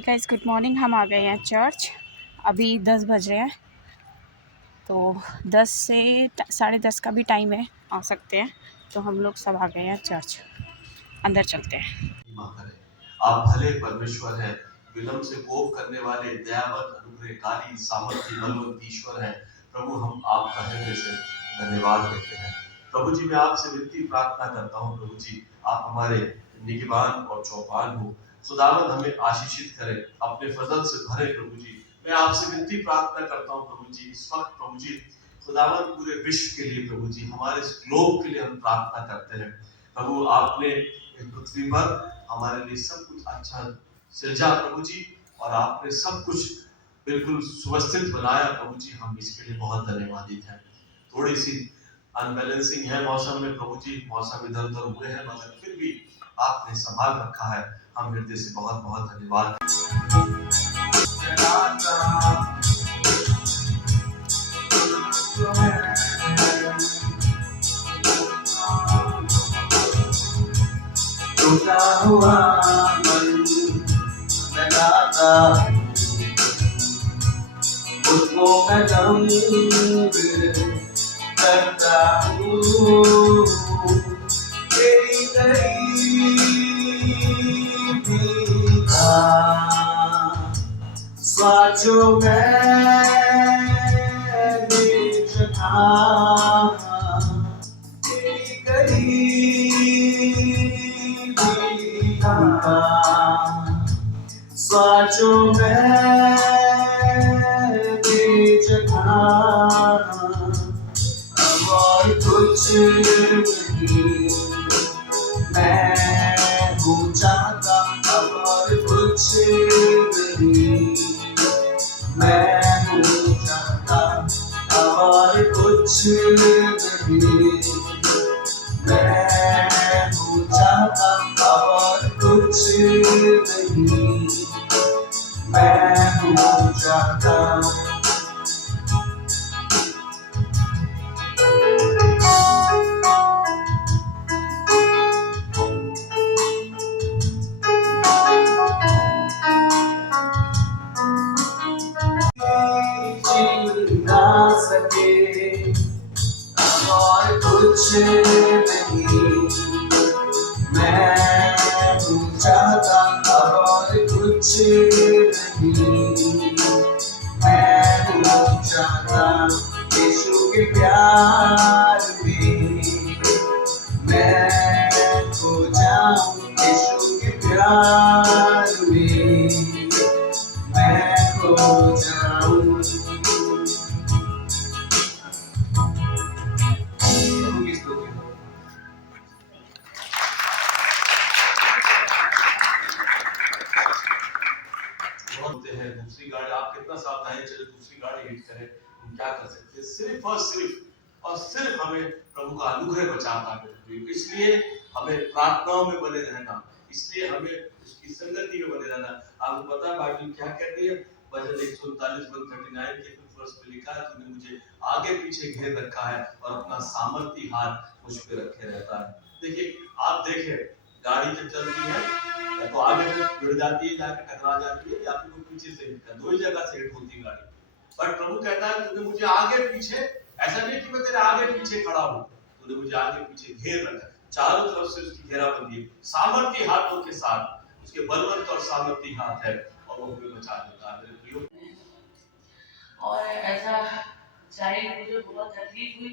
Guys, good morning. हम आ गए हैं चर्च। अभी 10 बज रहे हैं, तो 10 से 10:30 का भी टाइम है, आ सकते हैं। तो हम लोग सब आ गए हैं चर्च। अंदर चलते हैं। आप भले परमेश्वर हैं, विलम्ब से कोप करने वाले, दयावंत, अनुग्रहकारी, सामर्थी, बलवंत ईश्वर हैं। प्रभु, हम आपका हृदय से धन्यवाद करते हैं। प्रभु जी, मैं आपसे विनती प्रार्थना करता हूँ। प्रभु जी, आप हमारे निगहबान और चौपाल हो। खुदावंद हमें आशीषित करें, अपने फजल से भरे। प्रभु जी, मैं आपसे विनती प्रार्थना करता हूँ। प्रभु जी, इस वक्त प्रभु जी, खुदावंद पूरे विश्व के लिए, प्रभु जी, हमारे इस ग्लोब के लिए हम प्रार्थना करते हैं। प्रभु, आपने पृथ्वी पर हमारे लिए सब कुछ अच्छा सृजा प्रभु जी, और आपने सब कुछ बिल्कुल सुव्यवस्थित बनाया प्रभु जी। हम इसके लिए बहुत धन्यवादित हैं। थोड़ी सी अनबैलेंसिंग है मौसम में प्रभु जी, मौसम इधर उधर हुए हैं, मगर फिर भी आपने संभाल रखा है। हम हृदय से बहुत बहुत धन्यवाद। टूटा हुआ मन लगाता उसको मैं तंग करता हूँ। तेरी करीबी का स्वाचो मैं बेचता, तेरी करीबी का स्वाचो मैं बेचता। अब और कुछ नहीं मैं हूँ चाहता, अब और कुछ नहीं मैं हूँ चाहता, अब और कुछ नहीं मैं हूँ चाहता, अब और कुछ नहीं मैं हूँ चाहता। ना सके और कुछ नहीं मैं हूँ चाहता, और कुछ नहीं मैं हूँ चाहता। यीशु के प्यार में मैं खो जाऊं, यीशु के प्यार में मैं खो जाऊं। होते हैं दूसरी गाड़ी, आप कितना सावधानी चले दूसरी गाड़ी हिट करे, हम क्या कर सकते हैं। सिर्फ और सिर्फ हमें प्रभु का अनुग्रह बचाता है। इसलिए हमें प्रार्थनाओं में बने रहना, इसलिए हमें उसकी संगति में बने रहना। आपको पता है बाइबल क्या कहती है? भजन 139:39 के वर्ष में लिखा है, तूने मुझे आगे पीछे घेर रखा है और अपना सामर्थी हाथ मुझ पे रखे रहता है। देखिए, आप देखें, गाड़ी जब चलती है या तो आगे गिर जाती है, जाके टकरा जाती है, या फिर पीछे से हिट कर, दो ही जगह से हिट होती है गाड़ी। पर प्रभु कहता है, तूने मुझे आगे पीछे, ऐसा नहीं कि मैं तेरे आगे पीछे खड़ा हूँ, तूने मुझे आगे पीछे घेर रखा, चारों तरफ से उसकी घेराबंदी है, सामर्थी हाथों के साथ, उसके बलवंत और सामर्थी हाथ है, और वो हमें बचा लेता है। मेरे प्रियो, और ऐसा चाहे मुझे बहुत तकलीफ हुई,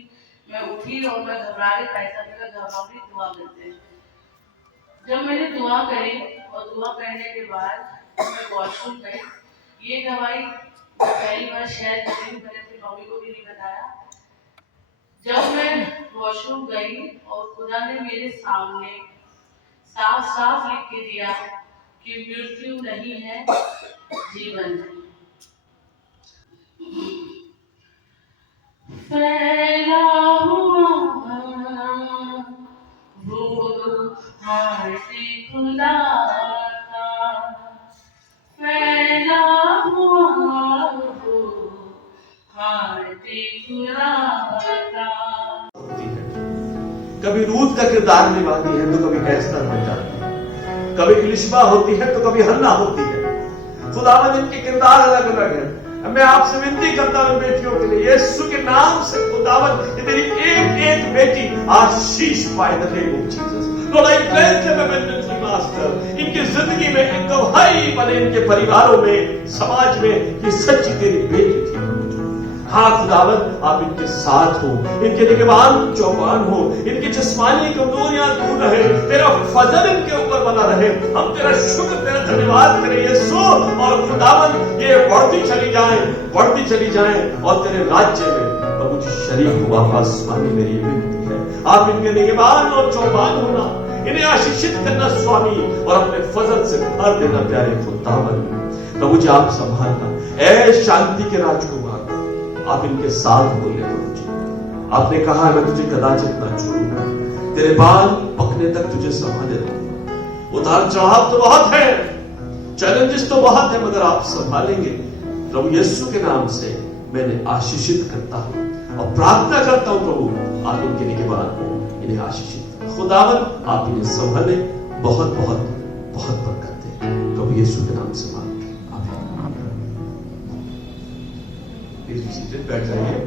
मैं उठी और मैं घबरा गई, पैसा मेरा घबराहट दुआ करते हैं। जब मैंने दुआ करी और दुआ करने के बाद मैं वॉशरूम गई, ये दवाई पहली बार शेयर कर रही हूँ, मैंने अपनी मम्मी को भी नहीं बताया। जब मैं वॉशरूम गई और खुदा ने मेरे सामने साफ साफ लिख के दिया कि मृत्यु नहीं है, जीवन है। फैला हुआ वो हाथी खुदा था, फैला हुआ वो हाथी खुदा था। कभी रूथ का किरदार निभाती है तो कभी एस्तर बन जाती है, कभी इलिशबा होती है तो कभी हन्ना होती है। खुदावन इनके किरदार अलग अलग है। मैं आपसे विनती करता हूं बेटियों के लिए, यीशु के नाम से खुदावन तेरी एक एक बेटी आशीष पाए the name of Jesus. Lord, I bless them abundantly, Master. इनकी जिंदगी में एक गवाही बने, इनके परिवारों में, समाज में, ये सच्ची तेरी बेटी थी। हाँ खुदावंद, आप इनके साथ हो, इनके निगहबान चौपान हो, इनकी जिस्मानी कमजोरियां दूर रहे, तेरा फजल इनके ऊपर बना रहे। हम तेरा शुक्र, तेरा धन्यवाद करें यीशु, और खुदावंद ये बढ़ती चली जाए और तेरे राज्य में प्रभु जी शरीक हो वापस स्वामी, मेरी विनती है आप इनके निगहबान और चौपान होना, इन्हें आशीषित करना स्वामी, और अपने फजल से भर देना प्यारे खुदावंद। प्रभु जी आप संभालना, ऐ शांति के राजकुमार, आप इनके साथ बोले प्रभु जी। आपने कहा मैं तुझे कदाचित ना छोड़ूंगा, तेरे बाल पकने तक तुझे संभाले रहूंगा। उतार चढ़ाव तो बहुत है, चैलेंजेस तो बहुत है, मगर आप संभालेंगे। प्रभु यीशु के नाम से मैंने आशीषित करता हूं और प्रार्थना करता हूं प्रभु आप इनके निगहबान हो, इन्हें आशीषित खुदावन आप इन्हें संभाले, बहुत बहुत बहुत बरकत दे प्रभु यीशु के नाम से मांगते हैं, आमीन। प्लीज बी सीटेड, बैठ जाइए।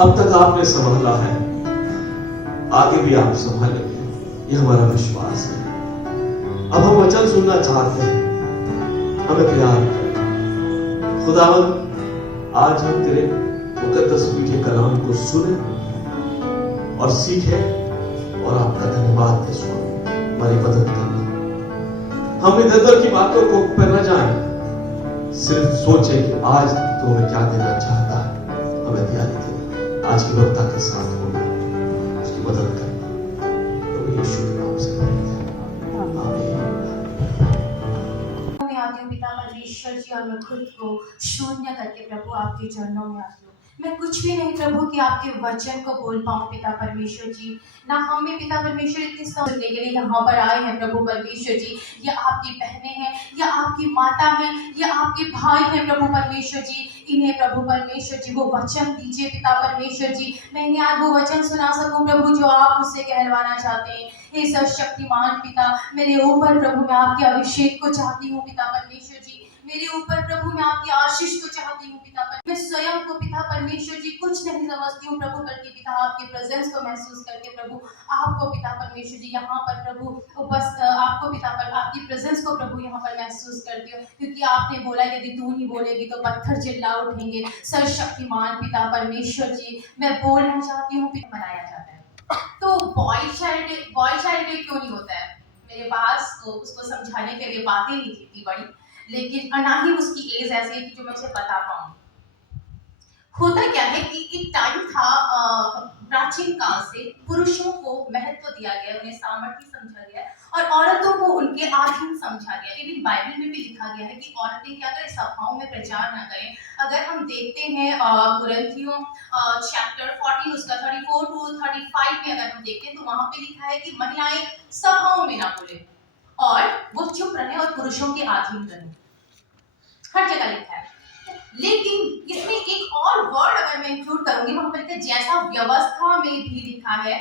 अब तक आपने संभाला है, आगे भी आप संभालेंगे, ये हमारा विश्वास है। अब हम वचन सुनना चाहते हैं, हमें प्यार कर खुदावन, आज हम तेरे मुकद्दस मीठे कलाम को सुने और सीखे और आपका धन्यवाद दे स्वामी, हमारी मदद करना। हम इधर उधर की बातों को पर न जाएं, सिर्फ सोचे कि आज तो हमें क्या देना चाहता है, हमें दिया नहीं देना। आज की वक्ता के साथ होना, उसकी मदद करना, तो यीशु के नाम से मैं आती हूँ पिता परमेश्वर जी, और मैं खुद को शून्य करके प्रभु आपके चरणों में आती हूँ। मैं कुछ भी नहीं प्रभु कि आपके वचन को बोल पाऊँ पिता परमेश्वर जी। ना हमें पिता परमेश्वर इतनी सुनने के लिए यहाँ पर आए हैं प्रभु परमेश्वर जी, या आपकी बहनें हैं, या आपकी माता हैं, या आपके भाई हैं प्रभु परमेश्वर जी। इन्हें प्रभु परमेश्वर जी वो वचन दीजिए पिता परमेश्वर जी, मैं इन्हें आज वो वचन सुना सकूं प्रभु जो आप मुझसे कहलवाना चाहते हैं। हे सर्वशक्तिमान पिता, मेरे ऊपर प्रभु मैं आपके अभिषेक को चाहती हूँ पिता परमेश्वर जी, मेरे ऊपर प्रभु मैं आपकी आशीष को चाहती हूँ पिता परमेश्वर। मैं स्वयं को पिता परमेश्वर जी कुछ नहीं समझती हूँ प्रभु, बल्कि पिता आपके प्रेजेंस को महसूस करके प्रभु आपको पिता परमेश्वर जी यहाँ पर प्रभु आपको पिता पर आपकी प्रेजेंस को प्रभु यहाँ पर महसूस करती हूँ, क्योंकि आपने बोला यदि तू नहीं बोलेगी तो पत्थर चिल्ला उठेंगे। सर्वशक्तिमान पिता परमेश्वर जी, मैं बोलना चाहती हूँ पिता मनाया जाता है तो बॉय चाइल्ड डे क्यों नहीं होता है मेरे पास, तो उसको समझाने के लिए बातें नहीं थी बड़ी, लेकिन ना ही उसकी एज ऐसी है कि जो मैं उसे बता पाऊँ। होता क्या है कि एक टाइम था प्राचीन काल से पुरुषों को महत्व दिया गया, उन्हें सामर्थ्य समझा गया और औरतों को उनके अधीन समझा गया। इवन बाइबल में भी लिखा गया है कि औरतें क्या करें, सभाओं में प्रचार न करें। अगर हम देखते हैं कुरिन्थियों चैप्टर 14 उसका 34 to 35 में अगर हम देखते हैं तो वहां पे लिखा है कि महिलाएं सभाओं में ना बोले और वो चुप रहे और पुरुषों के अधीन रहे, हर जगह लिखा है। लेकिन इसमें एक और वर्ड अगर मैं इंक्लूड करूंगी, वहां पर लिखा है जैसा व्यवस्था में भी लिखा है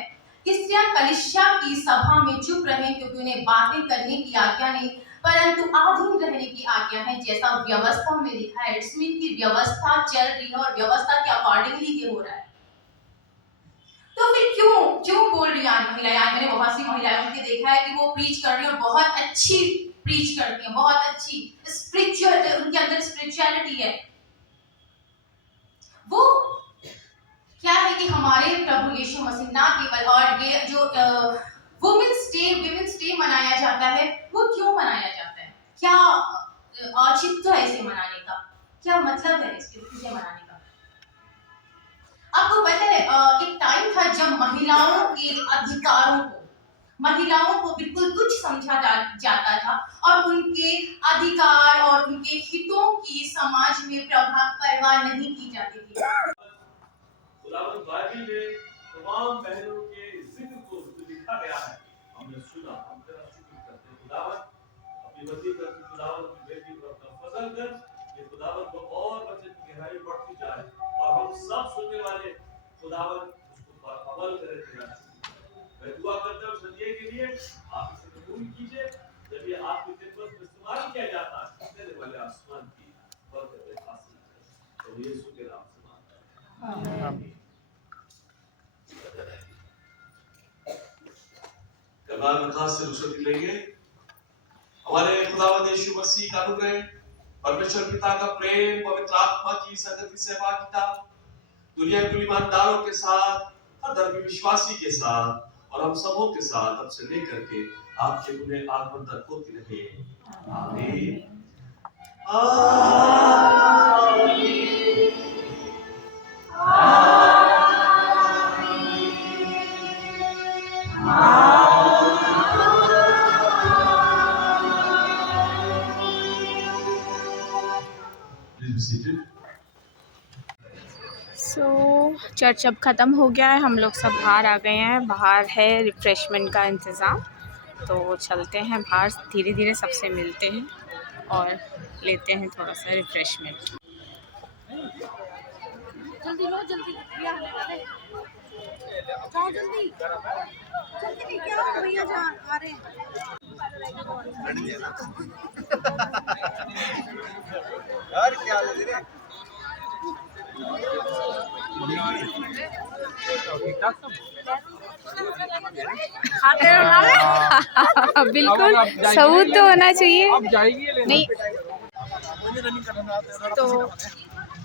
कि स्त्रियां कलीसिया की सभा में चुप रहें क्योंकि उन्हें बातें करने की आज्ञा नहीं परंतु अधीन रहने की आज्ञा है, जैसा व्यवस्था में लिखा है। इट्स मीन की व्यवस्था चल रही है और व्यवस्था के अकॉर्डिंगली ये हो रहा है। तो फिर क्यों बोल रही आज महिलाएं? आज मैंने बहुत सी महिलाओं को देखा है कि वो प्रीच कर रही है और बहुत अच्छी प्रीच करती हैं, बहुत अच्छी स्पिरिचुअल, उनके अंदर स्पिरिचुअलिटी है। वो क्या है कि हमारे प्रभु यीशु मसीह ना केवल, और ये जो वुमेन्स डे मनाया जाता है, वो क्यों मनाया जाता है? क्या औचित्य है इसे मनाने का? क्या मतलब है इसे मनाने का? आपको पता है एक टाइम था जब महिलाओं के अधिकारों को, महिलाओं को बिल्कुल तुच्छ समझा जाता था और उनके अधिकार और उनके हितों की समाज में परवाह नहीं की जाती थी। खुदावंद बाइबल में तमाम पहलुओं के जिक्र को जो लिखा गया है हमने सुना। हम तेरा शुक्र करते हैं खुदावंद, अपनी बंदी पर खुदावंद अपनी बेटी पर अपना फजल कर, ये खुदावंद को और वचन की गहराई बढ़ती जाए और हम सब सुनने वाले खुदावंद उसको पर अमल करें। तेरा मैं दुआ करता हूं सदिये के लिए आप इसे कबूल कीजिए। जब ये आपकी खिदमत में इस्तेमाल किया जाता है, देने वाले आसमान की बरकत हासिल करें। तो यीशु के नाम से मांगता हूं, आमीन। खास से रुखसती लेंगे। हमारे खुदावंद यीशु मसीह का अनुग्रह, परमेश्वर पिता का प्रेम, पवित्र आत्मा की संगति सहभागिता दुनिया के ईमानदारों के साथ, हर धर्मी विश्वासी के साथ और हम सबों के साथ अब से लेकर के आपके पुण्य आगमन तक होती रहे। आमीन। चर्च अब ख़त्म हो गया है, हम लोग सब बाहर आ गए हैं। बाहर है रिफ़्रेशमेंट का इंतज़ाम, तो चलते हैं बाहर, धीरे धीरे सबसे मिलते हैं और लेते हैं थोड़ा सा रिफ़्रेशमेंट। जल्दी लो, जल्दी भैया आने वाले, जाओ जल्दी जल्दी, क्या भैया जा आ रहे हैं। यार क्या हाल है? बिल्कुल सबूत तो होना चाहिए। नहीं तो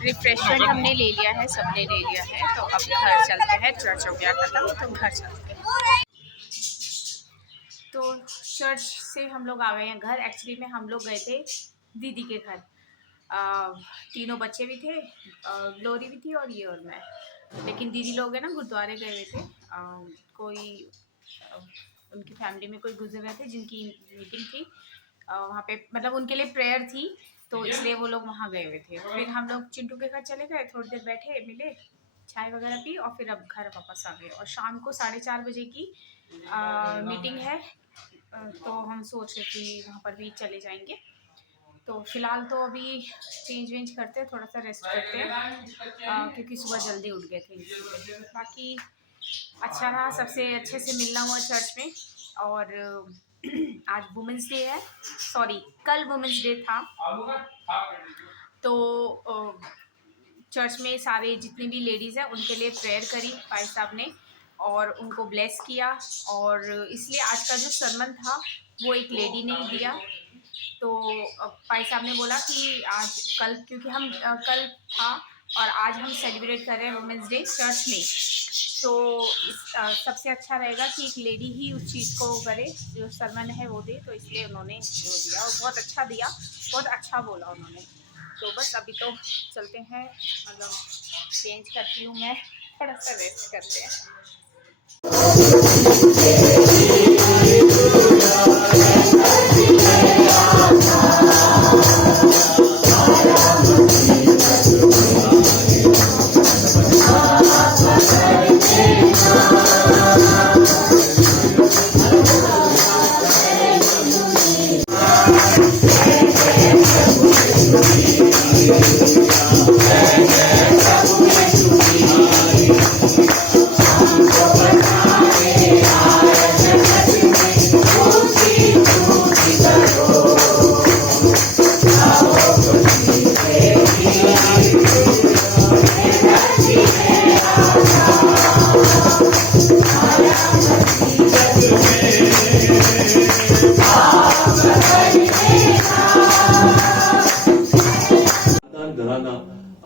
रिफ्रेशमेंट हमने ले लिया है, सबने ले लिया है, तो अब घर चलते हैं। चर्च हो गया खत्म, तो घर चलते हैं। तो चर्च से हम लोग आ गए हैं घर। एक्चुअली में हम लोग गए थे दीदी के घर, तीनों बच्चे भी थे, ग्लोरी भी थी और ये और मैं। लेकिन दीदी लोग हैं ना गुरुद्वारे गए हुए थे, कोई उनकी फैमिली में कोई गुजर रहे थे जिनकी मीटिंग थी वहाँ पे, मतलब उनके लिए प्रेयर थी, तो इसलिए वो लोग वहाँ गए हुए थे। फिर हम लोग चिंटू के घर चले गए, थोड़ी देर बैठे, मिले, चाय वगैरह पी और फिर अब घर वापस आ गए। और शाम को 4:30 बजे की मीटिंग है, तो हम सोच रहे कि वहाँ पर भी चले जाएंगे। तो फ़िलहाल तो अभी चेंज वेंज करते हैं, थोड़ा सा रेस्ट करते हैं, क्योंकि सुबह जल्दी उठ गए थे। बाकी अच्छा रहा, सबसे अच्छे से मिलना हुआ चर्च में। और आज वुमेंस डे है, सॉरी कल वुमेंस डे था, तो चर्च में सारे जितनी भी लेडीज़ हैं उनके लिए प्रेयर करी भाई साहब ने और उनको ब्लेस किया। और इसलिए आज का जो सरमन था वो एक लेडी ने ही दिया। तो भाई साहब ने बोला कि आज कल, क्योंकि हम कल था और आज हम सेलिब्रेट कर रहे हैं वुमेंस डे चर्च में, तो सबसे अच्छा रहेगा कि एक लेडी ही उस चीज़ को करे, जो सरमन है वो दे। तो इसलिए उन्होंने वो दिया और बहुत अच्छा दिया, बहुत अच्छा बोला उन्होंने। तो बस अभी तो चलते हैं, मतलब चेंज करती हूँ मैं, थोड़ा सा रेस्ट करते हैं।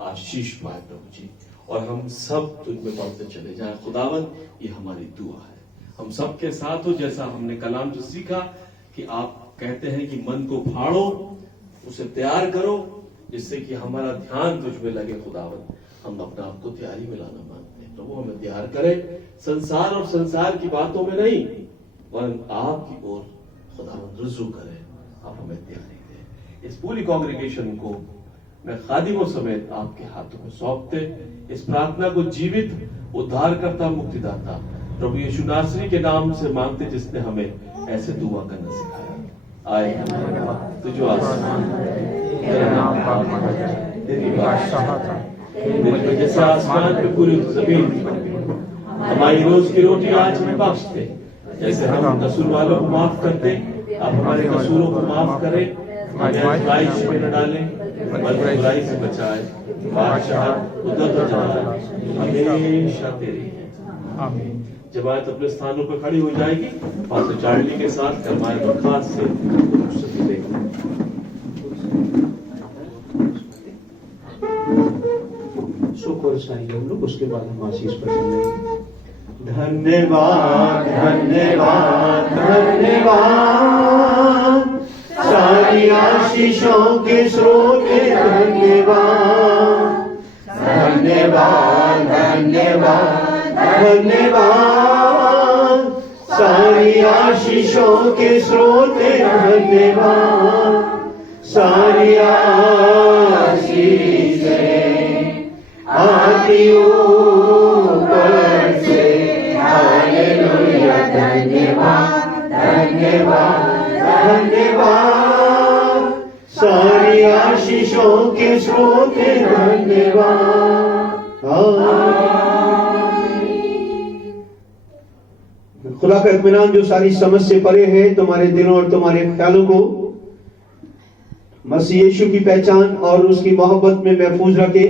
आशीष पाए प्रभु जी, और हम सब तुझ में बढ़ते चले जाए खुदावन। ये हमारी दुआ है, हम सबके साथ हो। जैसा हमने कलाम जो सीखा कि आप कहते हैं कि मन को फाड़ो, उसे तैयार करो, जिससे कि हमारा ध्यान तुझ में लगे खुदावन। हम अपना आपको तैयारी में लाना मांगते हैं प्रभु, हमें तैयार करें संसार और संसार की बातों में नहीं, वरन आपकी ओर खुदावन रुजू करें। आप हमें तैयारी दें। इस पूरी कांग्रेगेशन को मैं खादिमों समेत आपके हाथों में सौंपते इस प्रार्थना को जीवित, उद्धारकर्ता, मुक्तिदाता प्रभु यीशु नासरी के नाम से मांगते, जिसने हमें ऐसे दुआ करना सिखाया। आए तुझो आसमान, तेरा नाम पाक जाए, तेरी बादशाहत जैसे आसमान पे पूरी जमीन पर। हमारी रोज की रोटी आज हमें बख्श दे, जैसे हम कसूर वालों को माफ करते, आप हमारे कसूरों को माफ करें। हमें आजमाइश में न डालें, बल्कि बुराई से बचाए। बादशाह उद्दत हमेशा तेरी है। आमीन। जमात अपने स्थानों पर खड़ी हो जाएगी, पास्टर चार्ली के साथ करमाए बरखास्त से शुक्र साईं। हम लोग उसके बाद हम आशीष पर चलेंगे। धन्यवाद धन्यवाद धन्यवाद, सारी आशीषों के स्रोत धन्यवाद। धन्यवाद धन्यवाद धन्यवाद, सारी आशीषों के स्रोत धन्यवाद। सारी आशीषें आती ऊपर से, हालेलुया। धन्यवाद धन्यवाद धन्यवाद, सारी आशीषों के स्रोत धन्यवाद। खुदा का इत्मीनान जो सारी समझ से परे है, तुम्हारे दिलों और तुम्हारे ख्यालों को मसीह यीशु की पहचान और उसकी मोहब्बत में महफूज रखे।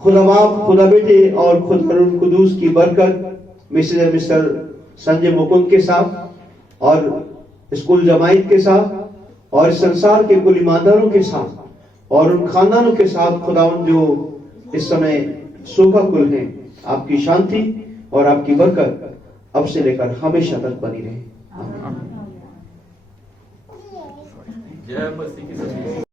खुदा बाप, खुदा बेटे और खुदा रूह कुदूस की बरकत मिस्टर संजय मुकुंद के साथ और स्कूल जमायत के साथ और संसार के कुल ईमानदारों के साथ और उन खानदानों के साथ खुदावंद जो इस समय शोभा कुल हैं, आपकी शांति और आपकी बरकत अब से लेकर हमेशा तक बनी रहे। जय मसीह की।